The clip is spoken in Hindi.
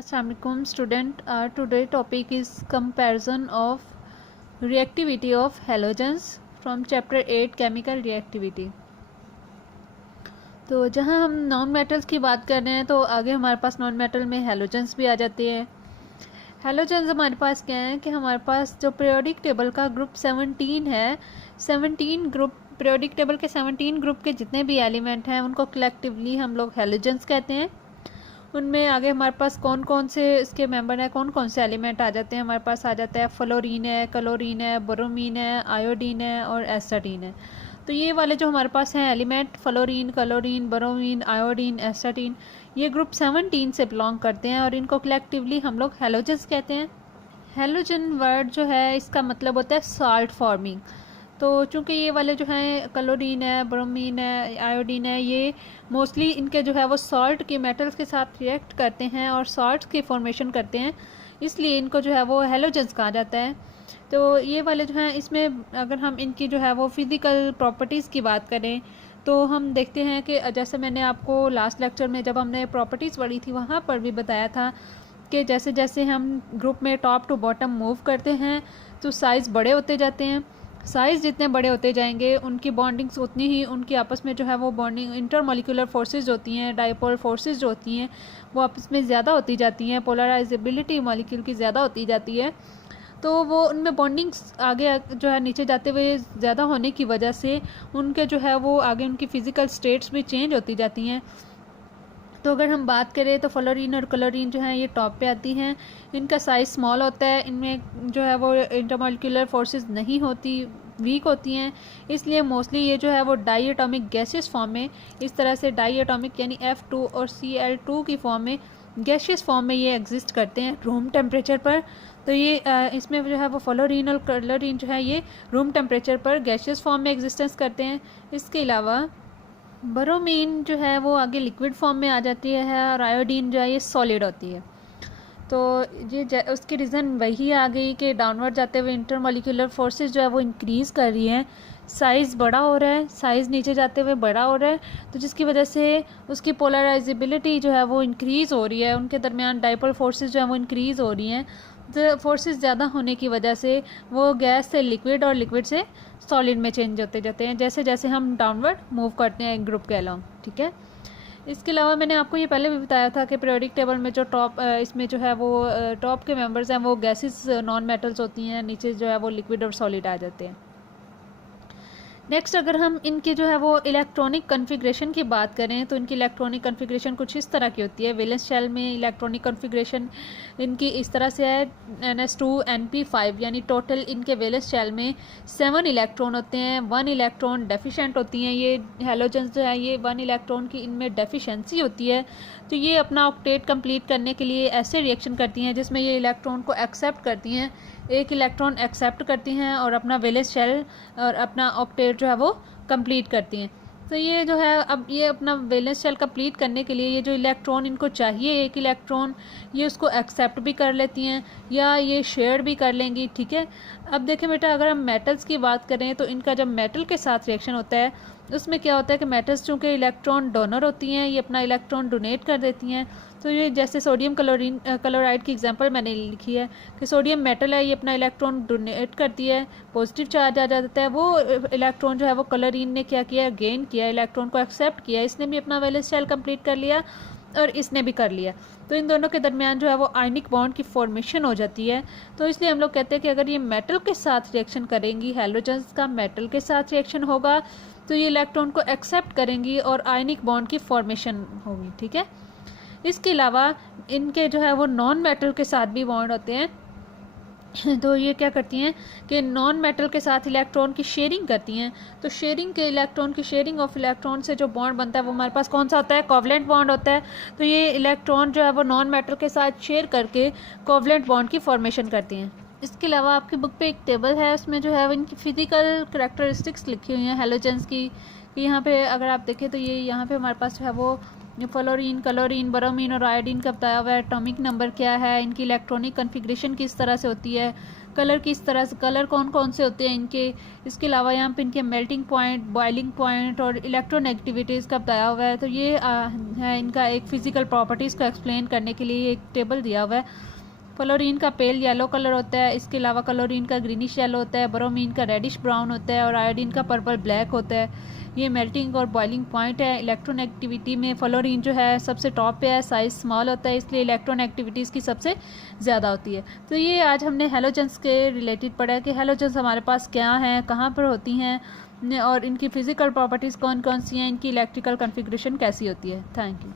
Assalamualaikum student. Our today topic is comparison of reactivity of halogens from chapter 8 chemical reactivity. तो जहाँ हम नॉन मेटल्स की बात कर रहे हैं तो आगे हमारे पास नॉन मेटल में हेलोजेंस भी आ जाते हैं। हेलोजेंस हमारे पास क्या है कि हमारे पास जो पीरियोडिक टेबल का ग्रुप 17 है, 17 ग्रुप पीरियोडिक टेबल के 17 ग्रुप के जितने भी एलिमेंट हैं उनको कलेक्टिवली हम लोग हेलोजेंस कहते हैं। उनमें आगे हमारे पास कौन कौन से इसके मेंबर हैं, कौन कौन से एलिमेंट आ जाते हैं। हमारे पास आ जाता है फ्लोरीन है, क्लोरीन है, ब्रोमीन है, आयोडीन है और एस्टाटीन है। तो ये वाले जो हमारे पास हैं element fluorine, chlorine, bromine, iodine, astatine, ये ग्रुप 17 से बिलोंग करते हैं और इनको कलेक्टिवली हम लोग हेलोजेंस कहते हैं। हेलोजन वर्ड जो है इसका मतलब होता है सॉल्ट फॉर्मिंग। तो चूँकि ये वाले जो हैं क्लोरीन है, ब्रोमीन है, आयोडीन है, ये मोस्टली इनके जो है वो सॉल्ट के मेटल्स के साथ रिएक्ट करते हैं और सॉल्ट्स की फॉर्मेशन करते हैं, इसलिए इनको जो है वो हेलोजेंस कहा जाता है। तो ये वाले जो हैं इसमें अगर हम इनकी जो है वो फिज़िकल प्रॉपर्टीज़ की बात करें तो हम देखते हैं कि जैसे मैंने आपको लास्ट लेक्चर में जब हमने प्रॉपर्टीज़ पढ़ी थी वहाँ पर भी बताया था कि जैसे जैसे हम ग्रुप में टॉप टू बॉटम मूव करते हैं तो साइज़ बड़े होते जाते हैं। साइज़ जितने बड़े होते जाएंगे उनकी बॉन्डिंग्स उतनी ही उनकी आपस में जो है वो बॉन्डिंग इंटरमोलिकुलर फोर्सेस होती हैं, डाइपोल फोर्सेस जो होती हैं वो आपस में ज़्यादा होती जाती हैं, पोलराइजेबिलिटी मॉलिक्यूल की ज़्यादा होती जाती है। तो वो उनमें बॉन्डिंग्स आगे जो है नीचे जाते हुए ज़्यादा होने की वजह से उनके जो है वो आगे उनकी फ़िज़िकल स्टेट्स भी चेंज होती जाती हैं। तो अगर हम बात करें तो फ्लोरीन और क्लोरीन जो है ये टॉप पे आती हैं। इनका साइज़ स्मॉल होता है, इनमें जो है वो इंटरमॉलिक्यूलर फोर्सेस नहीं होती, वीक होती हैं, इसलिए मोस्टली ये जो है वो डाई एटॉमिक गैसियस फॉर्म में इस तरह से डाई एटॉमिक यानी F2 और Cl2 की फॉर्म में गैसियस फॉर्म में ये एग्जिस्ट करते हैं रूम टेम्परेचर पर। तो ये इसमें जो है वो फ्लोरीन और क्लोरीन जो है ये रूम टेम्परेचर पर गैसियस फॉर्म में एग्जिस्टेंस करते हैं। इसके अलावा ब्रोमीन जो है वो आगे लिक्विड फॉर्म में आ जाती है और आयोडीन जो है ये सॉलिड होती है। तो ये उसकी रीज़न वही आ गई कि डाउनवर्ड जाते हुए इंटरमॉलिक्यूलर फोर्सेस जो है वो इंक्रीज़ कर रही हैं, साइज़ बड़ा हो रहा है, साइज़ नीचे जाते हुए बड़ा हो रहा है, तो जिसकी वजह से उसकी पोलराइजेबिलिटी जो है वो इंक्रीज़ हो रही है, उनके दरमियान डाइपोल फोर्सेस जो है वो इंक्रीज़ हो रही हैं। तो फोर्सेस ज़्यादा होने की वजह से वो गैस से लिक्विड और लिक्विड से सॉलिड में चेंज होते जाते हैं जैसे जैसे हम डाउनवर्ड मूव करते हैं एक ग्रुप के अलोंग। ठीक है, इसके अलावा मैंने आपको ये पहले भी बताया था कि पीरियोडिक टेबल में जो टॉप इसमें जो है वो टॉप के मेंबर्स हैं वो गैसेस नॉन मेटल्स होती हैं, नीचे जो है वो लिक्विड और सॉलिड आ जाते हैं। नेक्स्ट अगर हम इनकी जो है वो इलेक्ट्रॉनिक कन्फिग्रेशन की बात करें तो इनकी इलेक्ट्रॉनिक कन्फिग्रेशन कुछ इस तरह की होती है। वैलेंस शेल में इलेक्ट्रॉनिक कन्फिग्रेशन इनकी इस तरह से है NS2 NP5, यानी टोटल इनके वैलेंस शेल में 7 इलेक्ट्रॉन होते हैं, 1 इलेक्ट्रॉन डेफिशिएंट होती हैं। ये हेलोजेंस जो है ये 1 इलेक्ट्रॉन की इनमें डेफिशिएंसी होती है, तो ये अपना ऑक्टेट कंप्लीट करने के लिए ऐसे रिएक्शन करती हैं जिसमें ये इलेक्ट्रॉन को एक्सेप्ट करती हैं, एक इलेक्ट्रॉन एक्सेप्ट करती हैं और अपना वैलेंस शेल और अपना ऑक्टेट जो है वो कंप्लीट करती हैं। तो ये जो है अब ये अपना वैलेंस शेल कंप्लीट करने के लिए ये जो इलेक्ट्रॉन इनको चाहिए एक इलेक्ट्रॉन, ये उसको एक्सेप्ट भी कर लेती हैं या ये शेयर भी कर लेंगी। ठीक है, अब देखें बेटा अगर हम मेटल्स की बात करें तो इनका जब मेटल के साथ रिएक्शन होता है उसमें क्या होता है कि मेटल्स चूँकि इलेक्ट्रॉन डोनर होती हैं, ये अपना इलेक्ट्रॉन डोनेट कर देती हैं। तो ये जैसे सोडियम क्लोराइड की एग्जांपल मैंने लिखी है कि सोडियम मेटल है, ये अपना इलेक्ट्रॉन डोनेट करती है, पॉजिटिव चार्ज आ जाता है, वो इलेक्ट्रॉन जो है वो क्लोरीन ने क्या किया, गेन किया, इलेक्ट्रॉन को एक्सेप्ट किया, इसने भी अपना वैलेंस शेल कंप्लीट कर लिया और इसने भी कर लिया। तो इन दोनों के दरमियान जो है वो आयनिक बॉन्ड की फॉर्मेशन हो जाती है। तो इसलिए हम लोग कहते हैं कि अगर ये मेटल के साथ रिएक्शन करेंगी, हेलोजेंस का मेटल के साथ रिएक्शन होगा तो ये इलेक्ट्रॉन को एक्सेप्ट करेंगी और आयनिक बॉन्ड की फॉर्मेशन होगी। ठीक है, इसके अलावा इनके जो है वो नॉन मेटल के साथ भी बॉन्ड होते हैं। तो ये क्या करती हैं कि नॉन मेटल के साथ इलेक्ट्रॉन की शेयरिंग करती हैं। तो शेयरिंग के इलेक्ट्रॉन की शेयरिंग ऑफ इलेक्ट्रॉन से जो बॉन्ड बनता है वो हमारे पास कौन सा होता है, कोवलेंट बॉन्ड होता है। तो ये इलेक्ट्रॉन जो है वो नॉन मेटल के साथ शेयर करके कोवलेंट बॉन्ड की फॉर्मेशन करती हैं। इसके अलावा आपकी बुक पे एक टेबल है, उसमें जो है वो इनकी फिजिकल करैक्टरिस्टिक्स लिखी हुई हैं हेलोजेंस की। कि यहाँ पे अगर आप देखें तो ये यहाँ पे हमारे पास जो है वो फ्लोरीन, क्लोरीन, ब्रोमीन और आयोडीन का बताया हुआ है। एटॉमिक नंबर क्या है, इनकी इलेक्ट्रॉनिक कन्फिग्रेशन किस तरह से होती है, कलर किस तरह से, कलर कौन कौन से होते हैं इनके। इसके अलावा यहाँ पे इनके मेल्टिंग पॉइंट, बॉइलिंग पॉइंट और इलेक्ट्रोनेगेटिविटीज़ का बताया हुआ है। तो ये है इनका एक फ़िज़िकल प्रॉपर्टीज़ को एक्सप्लेन करने के लिए एक टेबल दिया हुआ है। फ्लोरीन का पेल येलो कलर होता है, इसके अलावा क्लोरीन का ग्रीनिश येलो होता है, ब्रोमीन का रेडिश ब्राउन होता है और आयोडीन का पर्पल ब्लैक होता है। ये मेल्टिंग और बॉइलिंग पॉइंट है। इलेक्ट्रोनेगेटिविटी में फ्लोरीन जो है सबसे टॉप पे है, साइज़ स्मॉल होता है, इसलिए इलेक्ट्रोनेगेटिविटी इसकी सबसे ज़्यादा होती है। तो ये आज हमने हैलोजेंस के रिलेटेड पढ़ा है कि हैलोजेंस हमारे पास क्या हैं, कहाँ पर होती हैं और इनकी फ़िज़िकल प्रॉपर्टीज़ कौन कौन सी हैं, इनकी इलेक्ट्रिकल कन्फिग्रेशन कैसी होती है। Thank you.